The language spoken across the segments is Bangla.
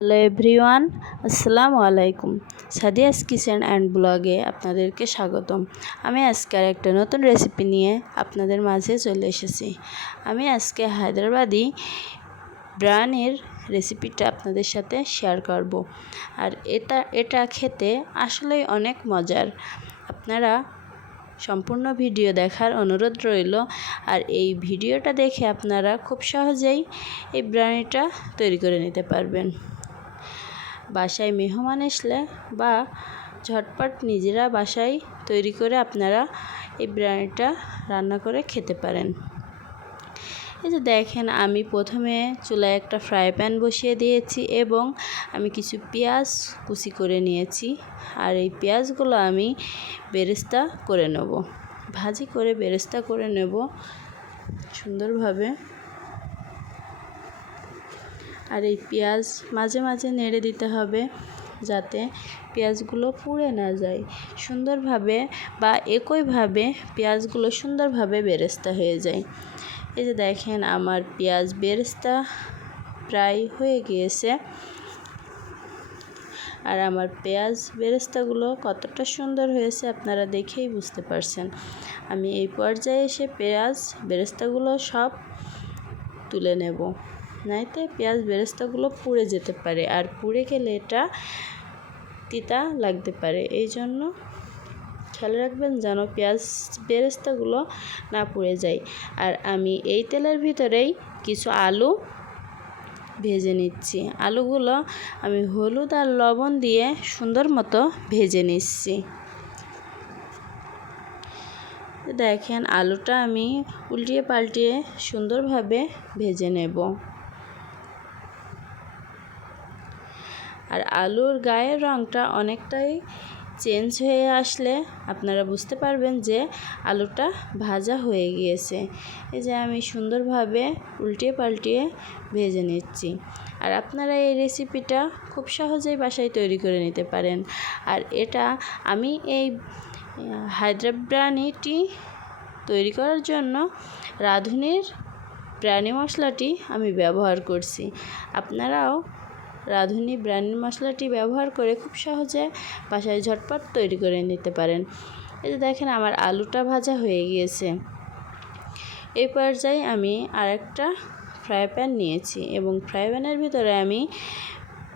হ্যালো এভরিওয়ান, আসসালামু আলাইকুম। সাদিয়াস কিচেন অ্যান্ড ব্লগে আপনাদেরকে স্বাগতম। আমি আজকে আর একটা নতুন রেসিপি নিয়ে আপনাদের মাঝে চলে এসেছি। আমি আজকে হায়দ্রাবাদি ব্রাউনির রেসিপিটা আপনাদের সাথে শেয়ার করব। আর এটা এটা খেতে আসলেই অনেক মজার। আপনারা সম্পূর্ণ ভিডিও দেখার অনুরোধ রইল। আর এই ভিডিওটা দেখে আপনারা খুব সহজেই এই ব্রাউনিটা তৈরি করে নিতে পারবেন। বাসায় মেহমান আসলে বা ঝটপট নিজেরা বাসায় তৈরি করে আপনারা এই বিরিয়ানিটা রান্না করে খেতে পারেন। এই যে দেখেন, আমি প্রথমে চুলায় একটা ফ্রাই প্যান বসিয়ে দিয়েছি এবং আমি কিছু পেঁয়াজ কুচি করে নিয়েছি আর এই পেঁয়াজগুলো আমি বেরেস্তা করে নেব। ভাজি করে বেরেস্তা করে নেব সুন্দরভাবে। আর এই পেঁয়াজ মাঝে মাঝে নেড়ে দিতে হবে যাতে পেঁয়াজগুলো পুড়ে না যায়। সুন্দরভাবে বা একইভাবে পেঁয়াজগুলো সুন্দরভাবে বেরেস্তা হয়ে যায়। এই যে দেখেন আমার পেঁয়াজ বেরেস্তা প্রায় হয়ে গিয়েছে। আর আমার পেঁয়াজ বেরেস্তাগুলো কতটা সুন্দর হয়েছে আপনারা দেখেই বুঝতে পারছেন। আমি এই পর্যায়ে এসে পেঁয়াজ বেরেস্তাগুলো সব তুলে নেব। নাইতে পেঁয়াজ বেরেস্তাগুলো পুড়ে যেতে পারে আর পুড়ে গেলে এটা তিতা লাগতে পারে। এই জন্য খেয়াল রাখবেন যেন পেঁয়াজ বেরেস্তাগুলো না পুড়ে যায়। আর আমি এই তেলের ভিতরেই কিছু আলু ভেজে নিচ্ছি। আলুগুলো আমি হলুদ আর লবণ দিয়ে সুন্দর মতো ভেজে নিচ্ছি। দেখেন আলুটা আমি উল্টিয়ে পাল্টিয়ে সুন্দরভাবে ভেজে নেব। আর আলুর গায়ের রঙটা অনেকটাই চেঞ্জ হয়ে আসলে আপনারা বুঝতে পারবেন যে আলুটা ভাজা হয়ে গিয়েছে। এই যে আমি সুন্দরভাবে উল্টিয়ে পাল্টিয়ে ভেজে নিচ্ছি। আর আপনারা এই রেসিপিটা খুব সহজেই বাসায় তৈরি করে নিতে পারেন। আর এটা আমি এই হায়দ্রাবাদিটি তৈরি করার জন্য রাঁধুনির প্রাণী মশলাটি আমি ব্যবহার করছি। আপনারাও রাঁধুনি ব্র্যান্ড মশলাটি ব্যবহার করে খুব সহজে বাসায় ঝটপট তৈরি করে নিতে পারেন। এই যে দেখেন আমার আলুটা ভাজা হয়ে গিয়েছে। এই পর্যায়ে আমি আরেকটা ফ্রাই প্যান নিয়েছি এবং ফ্রাই প্যানের ভিতরে আমি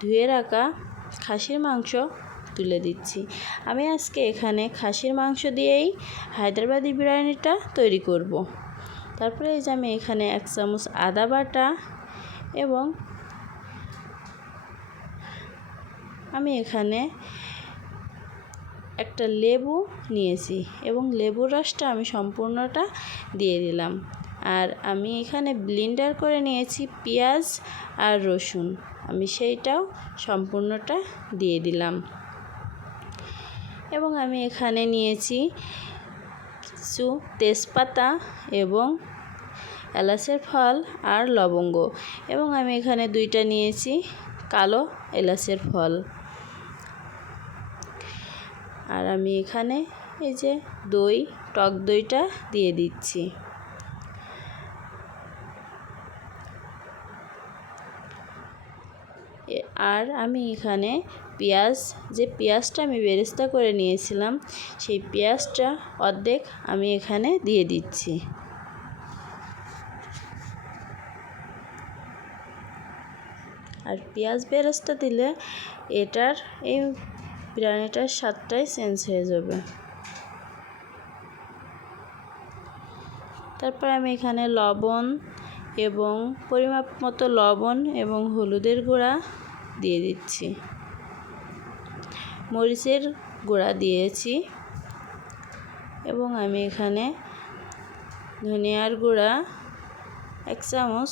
ধুয়ে রাখা খাসির মাংস তুলে দিচ্ছি। আমি আজকে এখানে খাসির মাংস দিয়েই হায়দ্রাবাদি বিরিয়ানিটা তৈরি করব। তারপরে এই যে আমি এখানে এক চামচ আদা বাটা এবং আমি এখানে একটা লেবু নিয়েছি এবং লেবুর রসটা আমি সম্পূর্ণটা দিয়ে দিলাম। আর আমি এখানে ব্লিন্ডার করে নিয়েছি পেঁয়াজ আর রসুন। আমি সেইটাও সম্পূর্ণটা দিয়ে দিলাম। এবং আমি এখানে নিয়েছি কিছু তেজপাতা এবং এলাচের ফল আর লবঙ্গ। এবং আমি এখানে দুইটা নিয়েছি কালো এলাচের ফল। আর আমি এখানে এই যে দই, টক দইটা দিয়ে দিচ্ছি। আর আমি এখানে পেঁয়াজ, যে পেঁয়াজটা আমি বেরেস্তা করে নিয়েছিলাম, সেই পেঁয়াজটা অর্ধেক আমি এখানে দিয়ে দিচ্ছি। আর পেঁয়াজ বেরেস্তা দিলে এটার এই বিরিয়ানিটার স্বাদটাই চেঞ্জ হয়ে যাবে। তারপর আমি এখানে লবণ এবং পরিমাপ মতো লবণ এবং হলুদের গুঁড়া দিয়ে দিচ্ছি। মরিচের গুঁড়া দিয়েছি এবং আমি এখানে ধনিয়ার গুঁড়া এক চামচ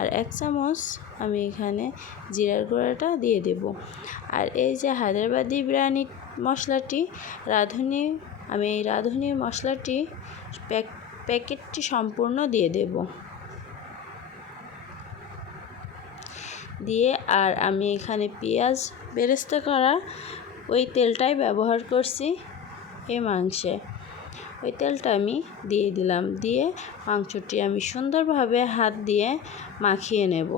আর এক চামচ আমি এখানে জিরার গুঁড়াটা দিয়ে দেব। আর এই যে হায়দ্রাবাদি বিরিয়ানি মশলাটি, রাঁধুনি, আমি এই রাঁধুনি মশলাটি প্যাক, প্যাকেটটি সম্পূর্ণ দিয়ে দেব। দিয়ে আর আমি এখানে পেঁয়াজ বেরেস্তা করা ওই তেলটাই ব্যবহার করছি এই মাংসে। ওই তেলটা আমি দিয়ে দিলাম। দিয়ে মাংসটি আমি সুন্দরভাবে হাত দিয়ে মাখিয়ে নেব।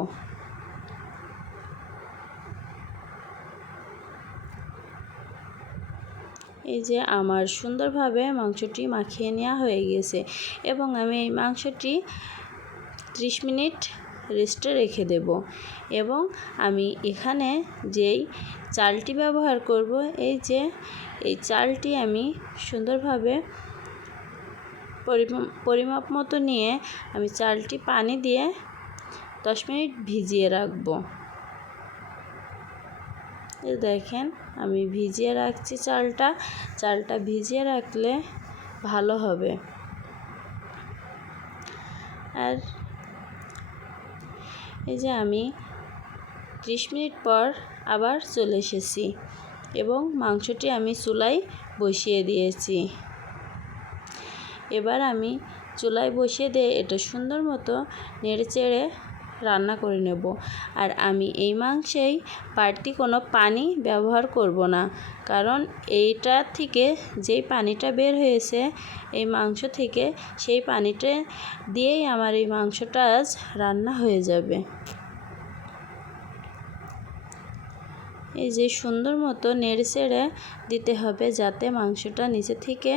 এই যে আমার সুন্দরভাবে মাংসটি মাখিয়ে নেওয়া হয়ে গেছে। এবং আমি এই মাংসটি 30 মিনিট রেস্টে রেখে দেব। এবং আমি এখানে যেই চালটি ব্যবহার করব, এই যে, এই চালটি আমি সুন্দরভাবে পরিমাপ মতো নিয়ে আমি চালটি পানি দিয়ে দশ মিনিট ভিজিয়ে রাখব। দেখেন, আমি ভিজিয়ে রাখছি চালটা। চালটা ভিজিয়ে রাখলে ভালো হবে। আর এই যে আমি ত্রিশ মিনিট পর আবার চলে এসেছি এবং মাংসটি আমি চুলায় বসিয়ে দিয়েছি। এবার আমি চুলায় বসিয়ে দিয়ে এটা সুন্দর মতো নেড়ে চেড়ে রান্না করে নেব। আর আমি এই মাংসেই বাড়তি কোনো পানি ব্যবহার করব না। কারণ এইটা থেকে যেই পানিটা বের হয়েছে এই মাংস থেকে সেই পানিটা দিয়েই আমার এই মাংসটা আজ রান্না হয়ে যাবে। এই যে সুন্দর মতো নেড়ে চেড়ে দিতে হবে যাতে মাংসটা নিচে থেকে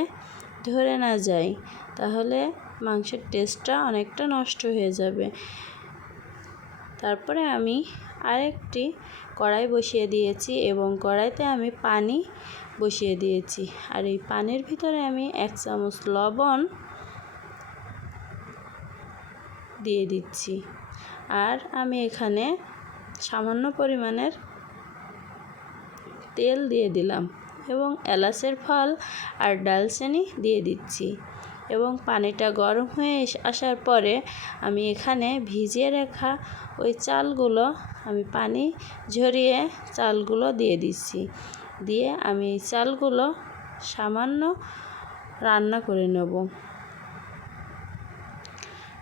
ধরে না যায়। তাহলে মাংসের টেস্টটা অনেকটা নষ্ট হয়ে যাবে। তারপরে আমি আরেকটি কড়াই বসিয়ে দিয়েছি এবং কড়াইতে আমি পানি বসিয়ে দিয়েছি। আর এই পানির ভিতরে আমি এক চামচ লবণ দিয়ে দিচ্ছি। আর আমি এখানে সামান্য পরিমাণের তেল দিয়ে দিলাম এবং এলাচের ফল আর ডালচিনি দিয়ে দিচ্ছি। এবং পানিটা গরম হয়ে আসার পরে আমি এখানে ভিজিয়ে রাখা ওই চালগুলো, আমি পানি ঝরিয়ে চালগুলো দিয়ে দিচ্ছি। দিয়ে আমি চালগুলো সামান্য রান্না করে নেব।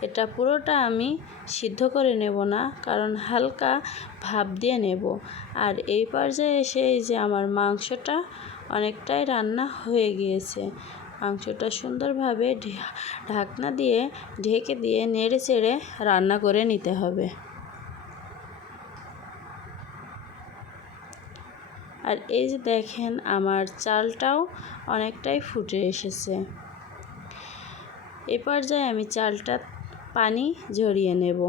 এটা পুরোটা আমি সিদ্ধ করে নেব না, কারণ হালকা ভাপ দিয়ে নেব। আর এই পর্যায়ে এসে এই যে আমার মাংসটা অনেকটাই রান্না হয়ে গিয়েছে। মাংসটা সুন্দরভাবে ঢাকনা দিয়ে ঢেকে দিয়ে নেড়ে চেড়ে রান্না করে নিতে হবে। আর এই যে দেখেন আমার চালটাও অনেকটাই ফুটে এসেছে। এ পর্যায়ে আমি চালটা পানি ঝরিয়ে নেব।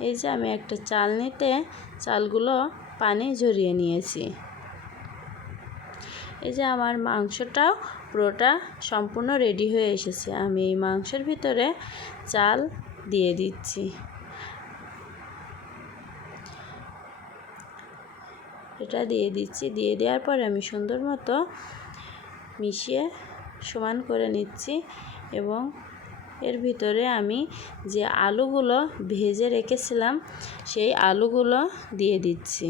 এই যে আমি একটা চাল নিতে চালগুলো পানি ঝরিয়ে নিয়েছি। এই যে আমার মাংসটাও পুরোটা সম্পূর্ণ রেডি হয়ে এসেছে। আমি এই মাংসের ভিতরে চাল দিয়ে দিচ্ছি। এটা দিয়ে দিচ্ছি। দিয়ে দেওয়ার পরে আমি সুন্দর মতো মিশিয়ে সমান করে নিচ্ছি এবং এর ভিতরে আমি যে আলুগুলো ভেজে রেখেছিলাম, সেই আলুগুলো দিয়ে দিচ্ছি।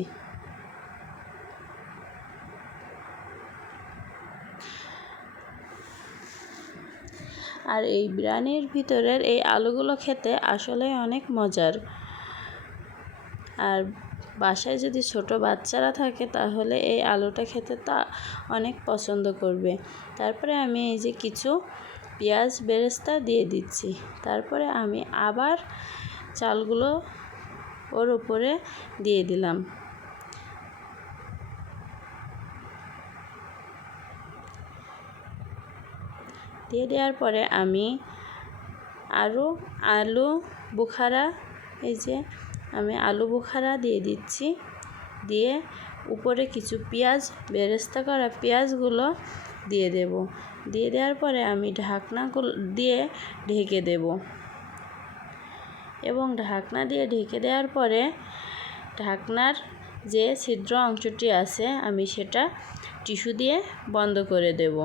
আর এই বিরিয়ানির ভিতরের এই আলুগুলো খেতে আসলে অনেক মজার। আর বাসায় যদি ছোট বাচ্চারা থাকে তাহলে এই আলুটা খেতে তা অনেক পছন্দ করবে। তারপরে আমি এই যে কিছু পেঁয়াজ বেরেস্তা দিয়ে দিচ্ছি। তারপরে আমি আবার চালগুলো ওর উপরে দিয়ে দিলাম। দিয়ে দেওয়ার পরে আমি আরও আলু বুখারা, এই যে আমি আলু বুখারা দিয়ে দিচ্ছি। দিয়ে উপরে কিছু পেঁয়াজ, বেরেস্তা করা পেঁয়াজগুলো দিয়ে দেব। দিয়ে দেওয়ার পরে আমি ঢাকনাগুলো দিয়ে ঢেকে দেব। এবং ঢাকনা দিয়ে ঢেকে দেওয়ার পরে ঢাকনার যে ছিদ্র অংশটি আছে, আমি সেটা টিস্যু দিয়ে বন্ধ করে দেব।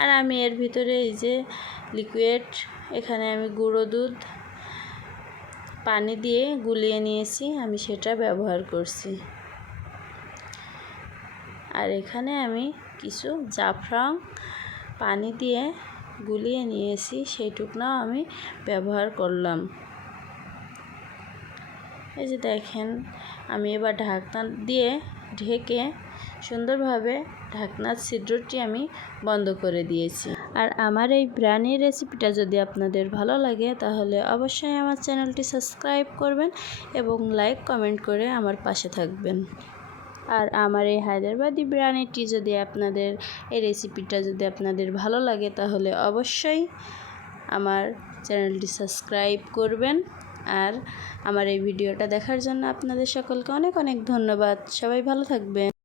আর আমি এর ভিতরে এই যে লিকুইড এখানে আমি গুঁড়ো দুধ, পানি দিয়ে গুলিয়ে নিয়েছি, আমি সেটা ব্যবহার করছি। আর এখানে আমি কিছু জাফরাং পানি দিয়ে গুলিয়ে নিয়েছি সেইটুকনাও আমি ব্যবহার করলাম। এই যে দেখেন, আমি এবার ঢাকনা দিয়ে ঢেকে সুন্দরভাবে ঢাকনার ছিদ্রটি আমি বন্ধ করে দিয়েছি। আর আমার এই বিরিয়ানির রেসিপিটা যদি আপনাদের ভালো লাগে, তাহলে অবশ্যই আমার চ্যানেলটি সাবস্ক্রাইব করবেন এবং লাইক, কমেন্ট করে আমার পাশে থাকবেন। আর আমার এই হায়দ্রাবাদি বিরিয়ানিটি যদি আপনাদের, এই রেসিপিটা যদি আপনাদের ভালো লাগে, তাহলে অবশ্যই আমার চ্যানেলটি সাবস্ক্রাইব করবেন। আর আমার এই ভিডিওটা দেখার জন্য আপনাদের সকলকে অনেক অনেক ধন্যবাদ। সবাই ভালো থাকবেন।